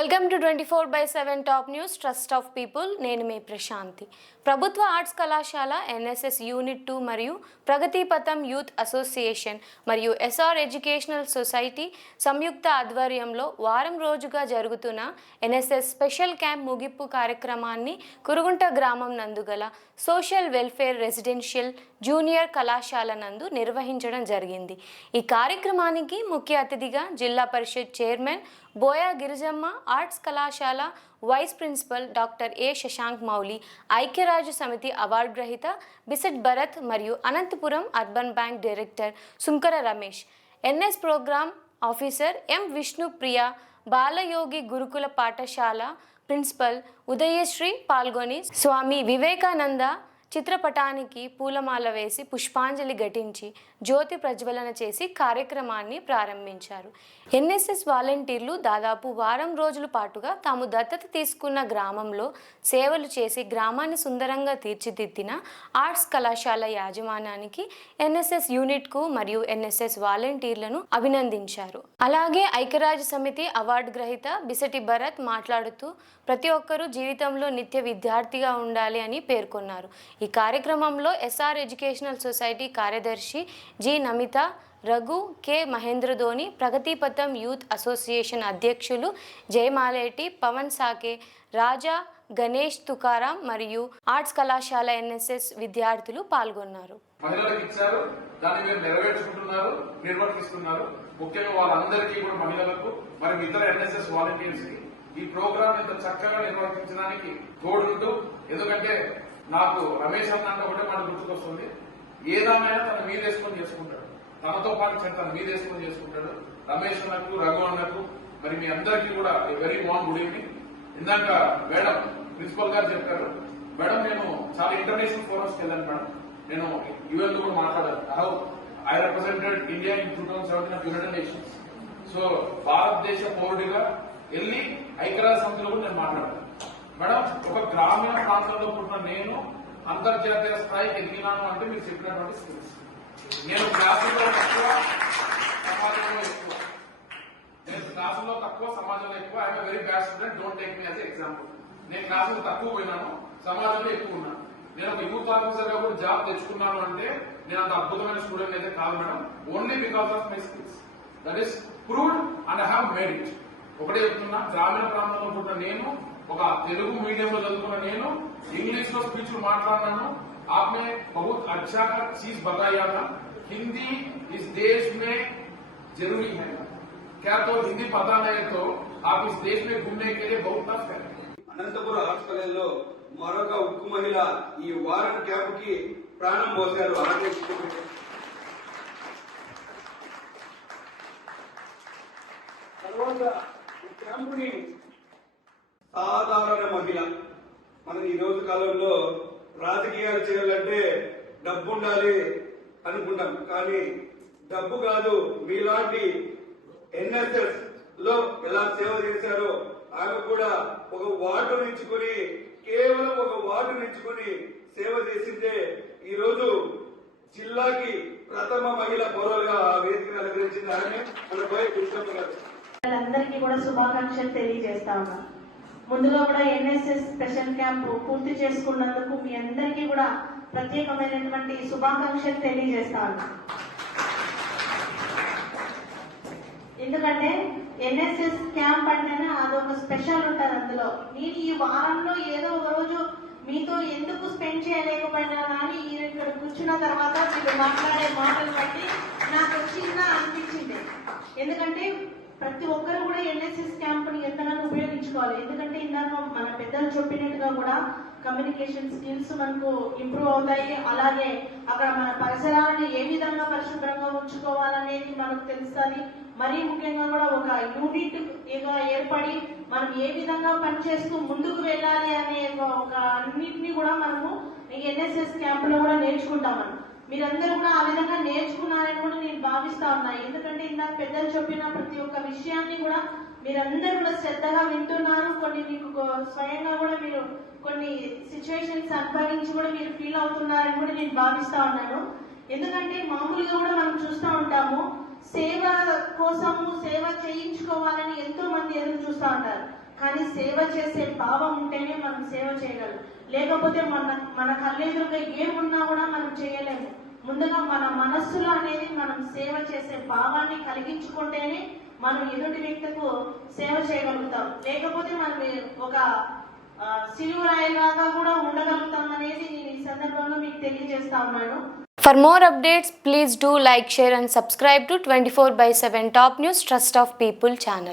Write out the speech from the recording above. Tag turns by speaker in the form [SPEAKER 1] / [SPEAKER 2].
[SPEAKER 1] Welcome to twenty four by seven top news trust of people. నేను మీ ప్రశాంతి. ప్రభుత్వ arts కళాశాల ఎన్ఎస్ఎస్ యూనిట్ టూ మరియు ప్రగతి పథం యూత్ అసోసియేషన్ మరియు ఎస్ఆర్ ఎడ్యుకేషనల్ సొసైటీ సంయుక్త ఆధ్వర్యంలో వారం రోజుగా జరుగుతున్న ఎన్ఎస్ఎస్ స్పెషల్ క్యాంప్ ముగింపు కార్యక్రమాన్ని కురుగుంట గ్రామం నందుగల సోషల్ వెల్ఫేర్ రెసిడెన్షియల్ జూనియర్ కళాశాల నందు నిర్వహించడం జరిగింది. ఈ కార్యక్రమానికి ముఖ్య అతిథిగా జిల్లా పరిషత్ చైర్మన్ బోయా గిరిజమ్మ ఆర్ట్స్ కళాశాల vice principal doctor A Shashank Mouli ఐక్యరాజ్య సమితి అవార్డు గ్రహీత బిసెట్ భరత్ మరియు Anantapur urban bank director Sunkara Ramesh. NS program officer M Vishnu Priya Balayogi గురుకుల పాఠశాల ప్రిన్సిపల్ ఉదయశ్రీ పాల్గొని స్వామి వివేకానంద చిత్రపటానికి పూలమాల వేసి పుష్పాంజలి ఘటించి జ్యోతి ప్రజ్వలన చేసి కార్యక్రమాన్ని ప్రారంభించారు. ఎన్ఎస్ఎస్ వాలంటీర్లు దాదాపు వారం రోజుల పాటుగా తాము దత్తత తీసుకున్న గ్రామంలో సేవలు చేసి గ్రామాన్ని సుందరంగా తీర్చిదిద్దిన ఆర్ట్స్ కళాశాల యాజమానానికి ఎన్ఎస్ఎస్ యూనిట్కు మరియు ఎన్ఎస్ఎస్ వాలంటీర్లను అభినందించారు. అలాగే ఐక్యరాజ్య సమితి అవార్డు గ్రహీత బిసటి భరత్ మాట్లాడుతూ ప్రతి ఒక్కరూ జీవితంలో నిత్య విద్యార్థిగా ఉండాలి అని పేర్కొన్నారు. ఈ కార్యక్రమంలో ఎస్ఆర్ ఎడ్యుకేషనల్ సొసైటీ కార్యదర్శి G Namitha Raghu K Mahendra Dhoni Pragathipatham youth association అధ్యక్షులు జయమాలేటి పవన్ సాకే రాజా గణేష్ తుకారాం మరియు ఆర్ట్స్ కళాశాల ఎన్ఎస్ఎస్ విద్యార్థులు పాల్గొన్నారు.
[SPEAKER 2] మహిళలకు ఇచ్చారు. దాన్ని మీరు నెరవేర్చుకుంటున్నారు నిర్వర్తిస్తున్నారు. ముఖ్యంగా వాళ్ళందరికీ కూడా మహిళలకు మరి ఇతర ఎన్ఎస్ఎస్ వాలంటీర్స్కి ఈ ప్రోగ్రామ్ ఇంత చక్కగా నిర్వర్తించడానికి తోడుంటూ ఎందుకంటే నాకు రమేష్ అన్న అంటే ఒకటే మాట గుర్తుకొస్తుంది. ఏదామైనా తన మీద వేసుకొని చేసుకుంటాడు. తనతో పాటు తన మీద వేసుకొని చేసుకుంటాడు. రమేష్ అన్నకు రఘు అన్నకు మరి మీ అందరికీ కూడా వెరీ వాన్ గుడ్ ఈవినింగ్ ఇందాక మేడం ప్రిన్సిపల్ గారు చెప్పారు మేడం నేను చాలా ఇంటర్నేషనల్ ఫోరమ్స్కి వెళ్ళాను మేడం. నేను యుఎన్ కూడా మాట్లాడాను. How I represented India in two thousand seventeen of United Nations so భారతదేశ పౌరుడిగా వెళ్ళి ఐక్యరాజ్య సమితిలో కూడా నేను మాట్లాడాను. మేడం ఒక గ్రామీణ ప్రాంతంలో పుట్టిన నేను అంతర్జాతీయ స్థాయికి ఎదిగినాను అంటే మీరు చెప్పినటువంటి స్కిల్స్. నేను క్లాసులో తక్కువ సమాజంలో ఎక్కువ. నేను క్లాసులో తక్కువ సమాజంలో ఎక్కువ. I'm very bad student don't take me as example. నేను క్లాసులో తక్కువ పోయినాను సమాజంలో ఎక్కువ ఉన్నాను. నేను ఒక యూత్ ఆఫీసర్గా కూడా జాబ్ తెచ్చుకున్నాను అంటే నేను అంత అద్భుతమైన స్టూడెంట్ అయితే కాదు madam. Only because of my skills that is proved and I have made it ఒకటే చెప్తున్నా గ్రామీణ ప్రాంతంలో పుట్టిన నేను ఒక తెలుగు మీడియం లో చదువుకున్న నేను ఇంగ్లీష్ లో స్పీచ్ మాట్లాడినాను आपने बहुत अच्छा चीज बताया था हिंदी इस देश में जरूरी है क्या तो हिंदी पता नहीं तो आप इस देश में घूमने के लिए बहुत टफ है
[SPEAKER 3] అనంతపురం ఆర్ట్స్ కాలేజీలో మరొక ఉక్కు మహిళ ఈ వారం క్యాంప్ కి ప్రాణం పోశారు అలాగే తర్వాత ఈ క్యాంపుని సాధారణ మహిళ. మనం ఈ రోజు కాలంలో రాజకీయాలు చేయాలంటే డబ్బు ఉండాలి అనుకుంటాం. కానీ డబ్బు కాదు మీలాంటి ఎన్ఎస్ఎస్లో ఎలా సేవ చేశారో ఆమె కూడా ఒక వార్డు నించుకుని కేవలం ఒక వార్డు నించుకుని సేవ చేసిందే ఈ రోజు జిల్లాకి ప్రథమ మహిళ పౌరులుగా ఆ వేదికను అలంకరించింది ఆమె. మన పోయి కృష్ణప్ప గారు
[SPEAKER 4] అందరికీ కూడా శుభాకాంక్షలు తెలియజేస్తా ఉన్నాను. ముందుగా కూడా ఎన్ఎస్ఎస్ స్పెషల్ క్యాంప్ పూర్తి చేసుకున్నందుకు మీ అందరికీ కూడా ప్రత్యేకమైనటువంటి శుభాకాంక్షలు తెలియజేస్తాను. ఎందుకంటే ఎన్ఎస్ఎస్ క్యాంప్ అంటేనే అదొక స్పెషల్ ఉంటుంది అందులో. నేను ఈ వారంలో ఏదో ఒక రోజు మీతో ఎందుకు స్పెండ్ చేయలేకపోయినా అని ఇక్కడ కూర్చున్న తర్వాత మీరు మాట్లాడే మాటలు బట్టి నాకు చిన్న అనిపించింది. ఎందుకంటే ప్రతి ఒక్కరు కూడా ఎన్ఎస్ఎస్ క్యాంప్ని ఎంతగానో ఉపయోగించుకోవాలి. ఎందుకంటే ఇందాక మన పెద్దలు చెప్పినట్టుగా కూడా కమ్యూనికేషన్ స్కిల్స్ మనకు ఇంప్రూవ్ అవుతాయి. అలాగే అక్కడ మన పరిసరాలను ఏ విధంగా పరిశుభ్రంగా ఉంచుకోవాలనేది మనకు తెలుస్తుంది. మరీ ముఖ్యంగా కూడా ఒక యూనిట్ ఏర్పడి మనం ఏ విధంగా పనిచేస్తూ ముందుకు వెళ్ళాలి అనే ఒక- ఒక అన్నిటిని కూడా మనము ఎన్ఎస్ఎస్ క్యాంప్లో కూడా అన్నమాట మీరందరూ కూడా ఆ విధంగా నేర్చుకున్నారని కూడా నేను భావిస్తా ఉన్నా. ఎందుకంటే ఇందాక పెద్దలు చెప్పిన ప్రతి ఒక్క విషయాన్ని కూడా మీరందరూ కూడా శ్రద్ధగా వింటున్నారు. కొన్ని మీకు స్వయంగా కూడా మీరు కొన్ని సిచ్యువేషన్స్ అనుభవించి కూడా మీరు ఫీల్ అవుతున్నారని కూడా నేను భావిస్తా ఉన్నాను. ఎందుకంటే మామూలుగా కూడా మనం చూస్తూ ఉంటాము సేవ కోసము సేవ చేయించుకోవాలని ఎంతో మంది ఎదురు చూస్తూ ఉంటారు. కానీ సేవ చేసే భావం ఉంటేనే మనం సేవ చేయగలం. లేకపోతే మన మన కళ్ళెదురుగా ఏమున్నా కూడా మనం చేయలేము. ముందుగా మన మనస్సులో అనేది మనం సేవ చేసే భావాన్ని కలిగించుకుంటేనే మనం ఎదుటి వ్యక్తికి సేవ చేయగలుగుతాం. లేకపోతే మనం ఒక ఆ, కూడా ఉండగలుగుతాం అనేది నేను ఈ సందర్భంలో మీకు తెలియజేస్తా ఉన్నాను.
[SPEAKER 1] For more updates, please do like, share, and subscribe to 24 by 7 Top News Trust of People channel.